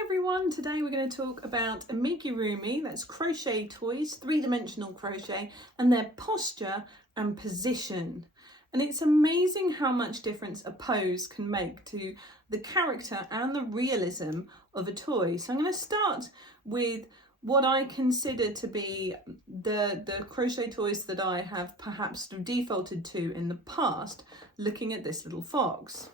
Hi everyone, today we're going to talk about Amigurumi, that's crochet toys, three-dimensional crochet, and their posture and position. And it's amazing how much difference a pose can make to the character and the realism of a toy. So I'm going to start with what I consider to be the crochet toys that I have perhaps defaulted to in the past, looking at this little fox.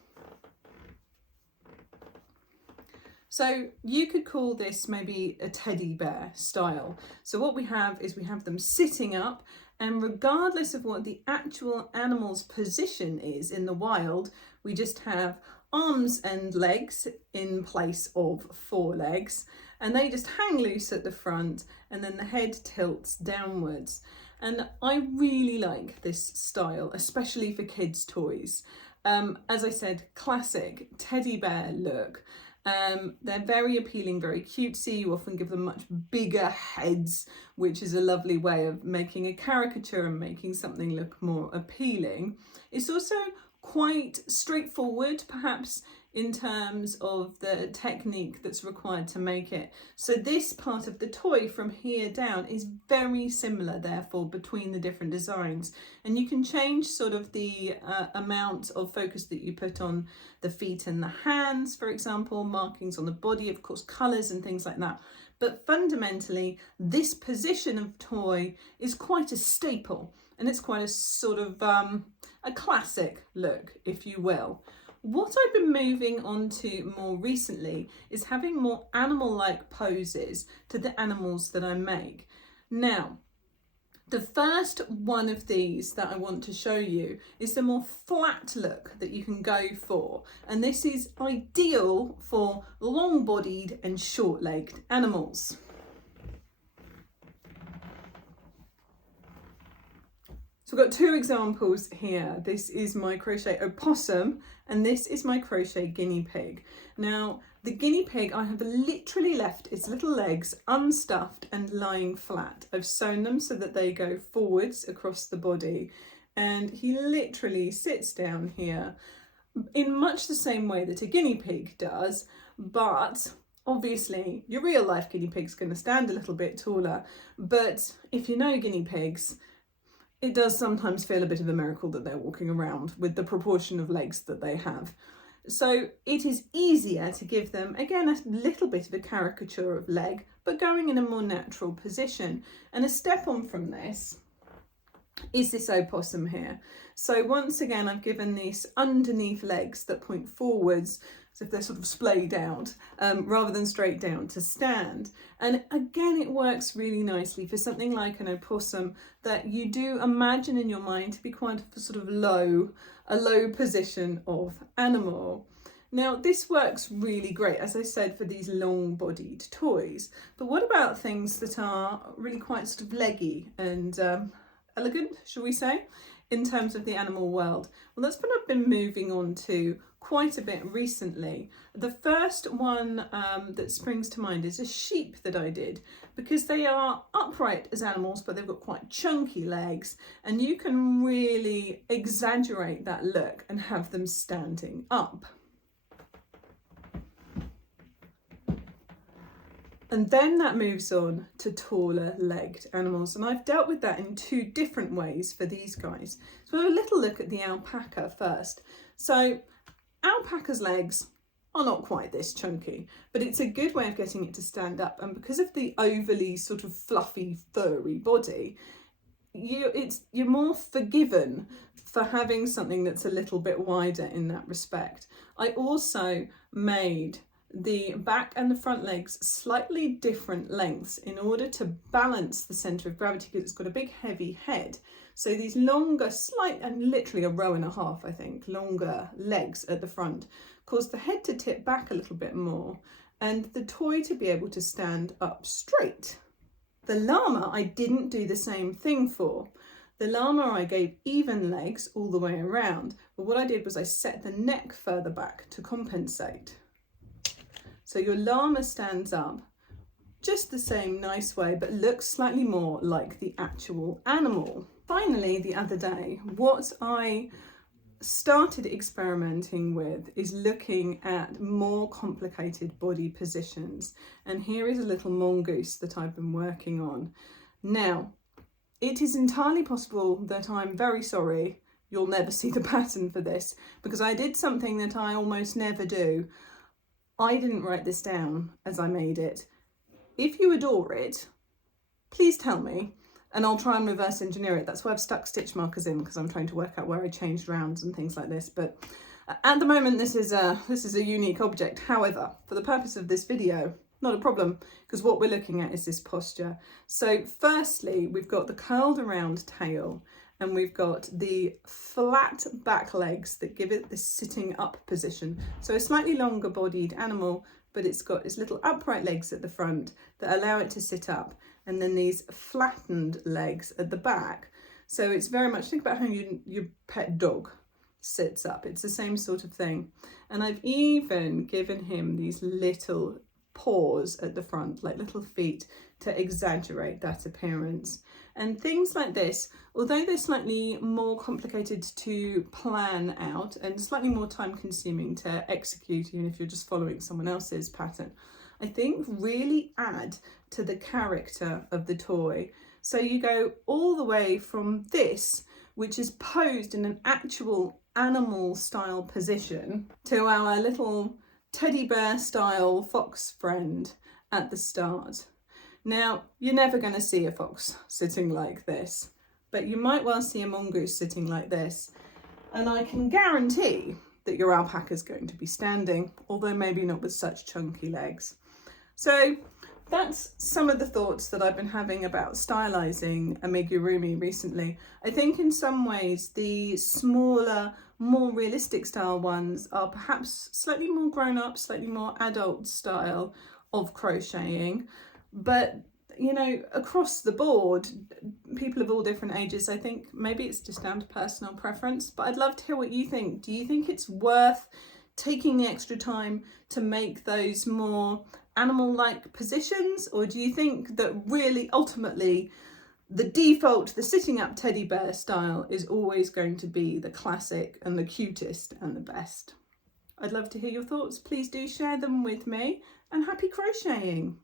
So you could call this maybe a teddy bear style. So what we have is we have them sitting up, and regardless of what the actual animal's position is in the wild, we just have arms and legs in place of forelegs, and they just hang loose at the front, and then the head tilts downwards. And I really like this style, especially for kids' toys. As I said, classic teddy bear look. They're very appealing, very cutesy. You often give them much bigger heads, which is a lovely way of making a caricature and making something look more appealing. It's also quite straightforward, perhaps, in terms of the technique that's required to make it. So this part of the toy from here down is very similar, therefore, between the different designs. And you can change sort of the amount of focus that you put on the feet and the hands, for example, markings on the body, of course, colours and things like that. But fundamentally, this position of toy is quite a staple, and it's quite a sort of a classic look, if you will. What I've been moving on to more recently is having more animal-like poses to the animals that I make. Now, the first one of these that I want to show you is the more flat look that you can go for. And this is ideal for long-bodied and short-legged animals. So I've got two examples here. This is my crochet opossum and this is my crochet guinea pig. Now, the guinea pig, I have literally left its little legs unstuffed and lying flat. I've sewn them so that they go forwards across the body, and he literally sits down here in much the same way that a guinea pig does, but obviously your real life guinea pig's going to stand a little bit taller. But if you know guinea pigs, it does sometimes feel a bit of a miracle that they're walking around with the proportion of legs that they have. So it is easier to give them, again, a little bit of a caricature of leg, but going in a more natural position. And a step on from this is this opossum here. So once again, I've given these underneath legs that point forwards, as if they're sort of splayed out, rather than straight down to stand. And again, it works really nicely for something like an opossum that you do imagine in your mind to be quite a sort of a low position of animal. Now, this works really great, as I said, for these long-bodied toys. But what about things that are really quite sort of leggy and elegant, shall we say, in terms of the animal world? Well, that's what I've been moving on to quite a bit recently. The first one that springs to mind is a sheep that I did, because they are upright as animals, but they've got quite chunky legs, and you can really exaggerate that look and have them standing up. And then that moves on to taller legged animals. And I've dealt with that in two different ways for these guys. So we'll have a little look at the alpaca first. So alpaca's legs are not quite this chunky, but it's a good way of getting it to stand up. And because of the overly sort of fluffy, furry body, you're more forgiven for having something that's a little bit wider in that respect. I also made the back and the front legs slightly different lengths in order to balance the centre of gravity, because it's got a big heavy head. So these longer, and literally a row and a half, I think, longer legs at the front cause the head to tip back a little bit more and the toy to be able to stand up straight. The llama I didn't do the same thing for. The llama I gave even legs all the way around, but what I did was I set the neck further back to compensate. So your llama stands up just the same nice way, but looks slightly more like the actual animal. Finally, the other day, what I started experimenting with is looking at more complicated body positions. And here is a little mongoose that I've been working on. Now, it is entirely possible that I'm very sorry you'll never see the pattern for this, because I did something that I almost never do. I didn't write this down as I made it. If you adore it, please tell me, and I'll try and reverse engineer it. That's why I've stuck stitch markers in, because I'm trying to work out where I changed rounds and things like this. But at the moment, this is a unique object. However, for the purpose of this video, not a problem, because what we're looking at is this posture. So firstly, we've got the curled around tail, and we've got the flat back legs that give it this sitting up position. So a slightly longer bodied animal, but it's got its little upright legs at the front that allow it to sit up, and then these flattened legs at the back. So it's very much, think about how your pet dog sits up. It's the same sort of thing. And I've even given him these little paws at the front, like little feet, to exaggerate that appearance. And things like this, although they're slightly more complicated to plan out and slightly more time consuming to execute, even if you're just following someone else's pattern, I think really add to the character of the toy. So you go all the way from this, which is posed in an actual animal style position, to our little teddy bear style fox friend at the start. Now, you're never going to see a fox sitting like this, but you might well see a mongoose sitting like this. And I can guarantee that your alpaca is going to be standing, although maybe not with such chunky legs. So that's some of the thoughts that I've been having about stylizing amigurumi recently. I think in some ways the smaller, more realistic style ones are perhaps slightly more grown up, slightly more adult style of crocheting. But, you know, across the board, people of all different ages, I think maybe it's just down to personal preference. But I'd love to hear what you think. Do you think it's worth taking the extra time to make those more animal-like positions? Or do you think that really, ultimately, the default, the sitting up teddy bear style is always going to be the classic and the cutest and the best? I'd love to hear your thoughts. Please do share them with me, and happy crocheting.